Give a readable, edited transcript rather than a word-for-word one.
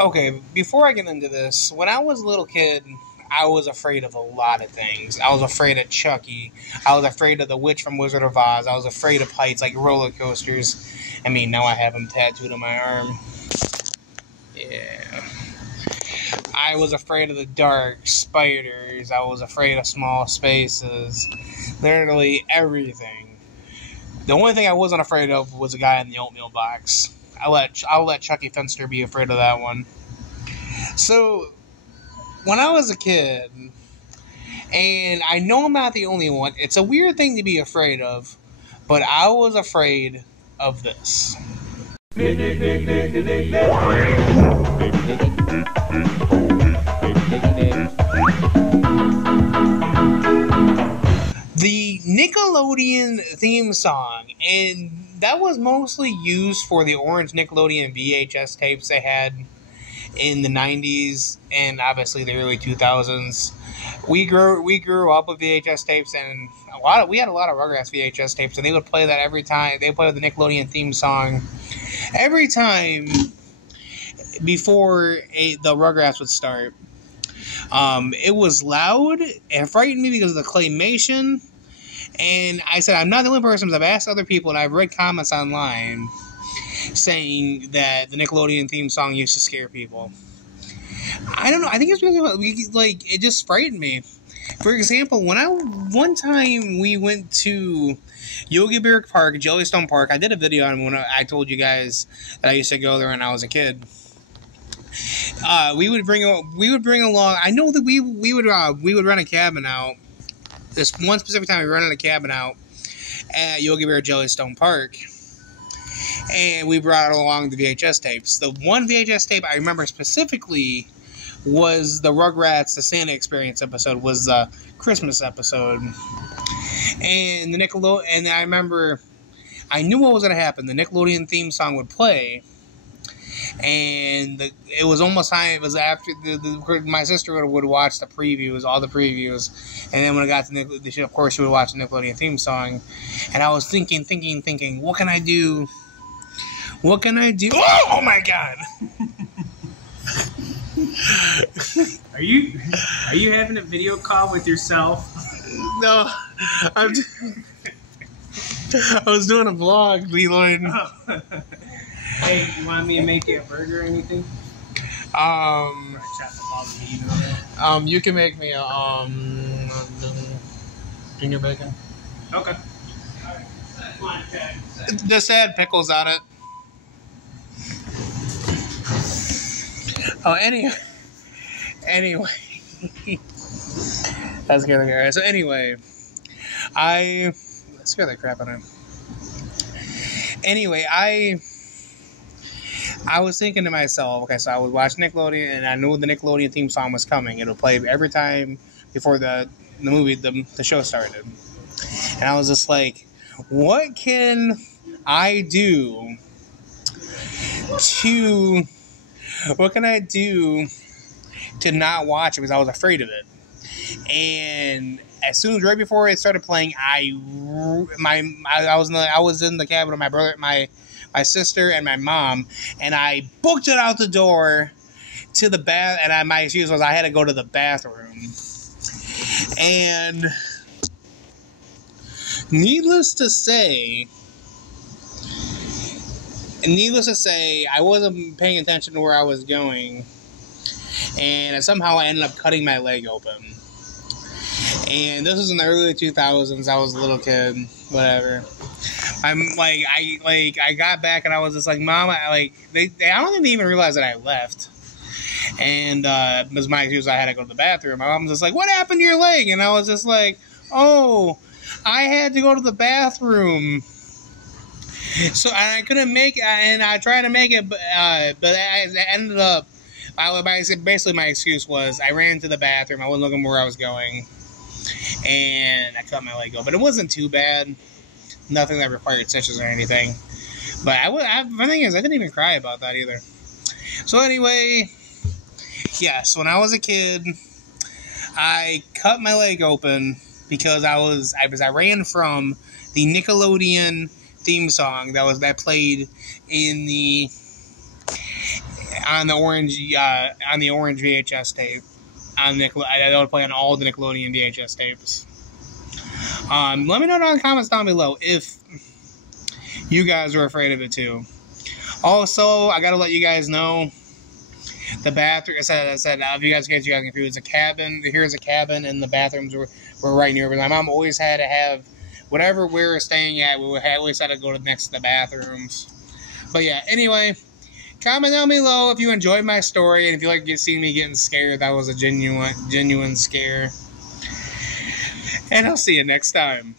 Okay, before I get into this, when I was a little kid, I was afraid of a lot of things. I was afraid of Chucky. I was afraid of the witch from Wizard of Oz. I was afraid of heights like roller coasters. I mean, now I have them tattooed on my arm. Yeah. I was afraid of the dark, spiders. I was afraid of small spaces. Literally everything. The only thing I wasn't afraid of was a guy in the oatmeal box. I'll let Chucky Finster be afraid of that one. So, when I was a kid, and I know I'm not the only one, it's a weird thing to be afraid of, but I was afraid of this. The Nickelodeon theme song, and that was mostly used for the orange Nickelodeon VHS tapes they had in the 90s and obviously the early 2000s. We grew up with VHS tapes, and we had a lot of Rugrats VHS tapes, and they would play that every time. They played the Nickelodeon theme song every time before the Rugrats would start. It was loud and frightened me because of the claymation. And I said, I'm not the only person, because I've asked other people, and I've read comments online saying that the Nickelodeon theme song used to scare people. I don't know. I think it's really, like, it just frightened me. For example, one time we went to Yogi Bear Park, Jellystone Park. I did a video on when I told you guys that I used to go there when I was a kid. We would bring along. I know that we would rent a cabin out. This one specific time, we rented a cabin out at Yogi Bear Jellystone Park, and we brought along the VHS tapes. The one VHS tape I remember specifically was the Rugrats, the Santa Experience episode, was the Christmas episode, and and I remember I knew what was going to happen. The Nickelodeon theme song would play. And it was almost time. It was after my sister would watch the previews, all the previews, and then when I got to of course, she would watch the Nickelodeon theme song. And I was thinking, what can I do? What can I do? Oh my God! Are you having a video call with yourself? No, I was doing a vlog, Leland. Oh. Hey, you want me to make you a burger or anything? You can make me a finger bacon. Okay. Just add pickles on it. Oh, anyway, that's good. So anyway, I scare the crap out of him. Anyway, I was thinking to myself, okay, so I would watch Nickelodeon, and I knew the Nickelodeon theme song was coming. It would play every time before the show started. And I was just like, what can I do to not watch it, because I was afraid of it. And as soon as right before it started playing, I was in the cabin with my brother, my sister, and my mom, and I booked it out the door to the bath. And my excuse was I had to go to the bathroom. And needless to say, I wasn't paying attention to where I was going, and somehow I ended up cutting my leg open. And this was in the early 2000s. I was a little kid, whatever. I got back and I was just like, Mom, I don't think they even realize that I left. And it was my excuse, I had to go to the bathroom. My mom was just like, what happened to your leg? And I was just like, oh, I had to go to the bathroom. So I couldn't make it, and I tried to make it, but I ended up, basically my excuse was I ran to the bathroom, I wasn't looking where I was going, and I cut my leg open. But it wasn't too bad. Nothing that required stitches or anything. But the thing is, I didn't even cry about that either. So anyway, yes, when I was a kid, I cut my leg open because I ran from the Nickelodeon theme song that played in the on the orange VHS tape. I would play on all the Nickelodeon VHS tapes. Let me know down in the comments down below if you guys were afraid of it too. Also, I gotta let you guys know the bathroom. I said, if you guys get confused, a cabin. Here's a cabin, and the bathrooms were right near. But my mom always had to have whatever we were staying at. We always had to go next to the bathrooms. But yeah, anyway, comment down below if you enjoyed my story and if you like seeing me getting scared. That was a genuine scare. And I'll see you next time.